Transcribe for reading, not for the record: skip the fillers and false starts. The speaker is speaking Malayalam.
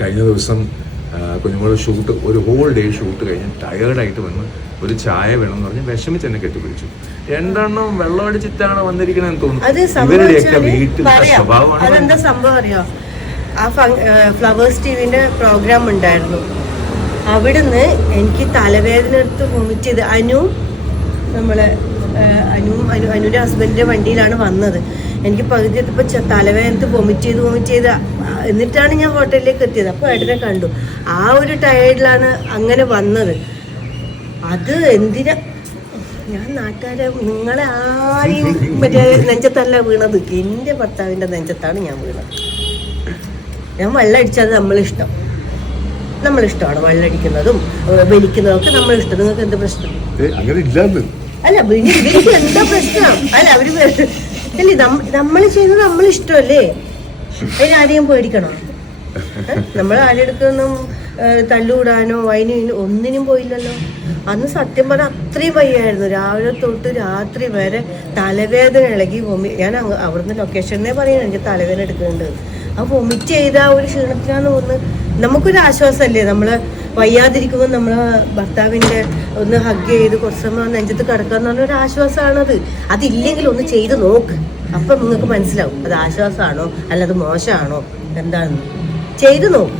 കഴിഞ്ഞ ദിവസം കുഞ്ഞുങ്ങളുടെ ഷൂട്ട്, ഒരു ഹോൾ ഡേ ഷൂട്ട് കഴിഞ്ഞ് ടയേർഡായിട്ട് വന്ന് ഒരു ചായ വേണമെന്ന് പറഞ്ഞ് വിഷമിച്ച് എന്നെ കെട്ടിപ്പിടിച്ചു. രണ്ടെണ്ണം വെള്ളമടിച്ചിട്ടാണ് വന്നിരിക്കണെന്ന് തോന്നുന്നു. ഇവരുടെയൊക്കെ വീട്ടിലെ സ്വഭാവമാണ്. അതെന്താ സംഭവം അറിയോ? ആ ഫ്ലവേഴ്സ് ടിവിന്റെ പ്രോഗ്രാം ഉണ്ടായിരുന്നു. അവിടുന്ന് എനിക്ക് തലവേദന എടുത്ത് വോമിറ്റ് ചെയ്ത് അനുവിന്റെ ഹസ്ബൻഡിന്റെ വണ്ടിയിലാണ് വന്നത്. എനിക്ക് പകുതി എത്തിയപ്പോൾ തലവേദന വോമിറ്റ് ചെയ്ത് എന്നിട്ടാണ് ഞാൻ ഹോട്ടലിലേക്ക് എത്തിയത്. അപ്പോൾ ഏട്ടനെ കണ്ടു. ആ ഒരു ടയേർഡിലാണ് അങ്ങനെ വന്നത്. അത് എന്തിനാ ഞാൻ നാട്ടുകാരെ നിങ്ങളെ ആരെയും മറ്റേ നെഞ്ചത്തല്ല വീണത്, എൻ്റെ ഭർത്താവിൻ്റെ നെഞ്ചത്താണ് ഞാൻ വീണത്. ഞാൻ വെള്ളം അടിച്ചത് നമ്മളിഷ്ടമാണ്. വെള്ളമടിക്കുന്നതും വലിക്കുന്നതും ഒക്കെ നമ്മളിഷ്ടം. നിങ്ങൾക്ക് എന്താ പ്രശ്നം? അല്ല ഇവർക്ക് എന്താ പ്രശ്നം? അല്ല അവര് അല്ലേ നമ്മൾ ചെയ്യുന്നത് നമ്മളിഷ്ടമല്ലേ? അതിനാരെയും പേടിക്കണോ? നമ്മൾ ആരെടുക്കൊന്നും തല്ലുകൂടാനോ അതിന് ഒന്നിനും പോയില്ലല്ലോ. അന്ന് സത്യം പറഞ്ഞാൽ അത്രയും വയ്യായിരുന്നു. രാവിലെ തൊട്ട് രാത്രി വരെ തലവേദന ഇളകി ഞാൻ അവിടുന്ന് ലൊക്കേഷനെ പറയുന്നത് എനിക്ക് തലവേദന എടുക്കുന്നുണ്ട്. ആ വൊമിറ്റ് ചെയ്ത ആ ഒരു ക്ഷീണത്തിനാന്ന് തോന്നുന്നു. നമുക്കൊരു ആശ്വാസമല്ലേ നമ്മൾ വയ്യാതിരിക്കുമ്പോൾ നമ്മളെ ഭർത്താവിൻ്റെ ഒന്ന് ഹഗ് ചെയ്ത് കുറച്ച് സമയം നെഞ്ചത്ത് കിടക്കാന്ന് പറഞ്ഞ ഒരു ആശ്വാസമാണത്. അതില്ലെങ്കിൽ ഒന്ന് ചെയ്ത് നോക്ക്, അപ്പം നിങ്ങൾക്ക് മനസ്സിലാവും അത് ആശ്വാസമാണോ അല്ല അത് മോശമാണോ എന്താണെന്ന്. ചെയ്ത് നോക്ക്.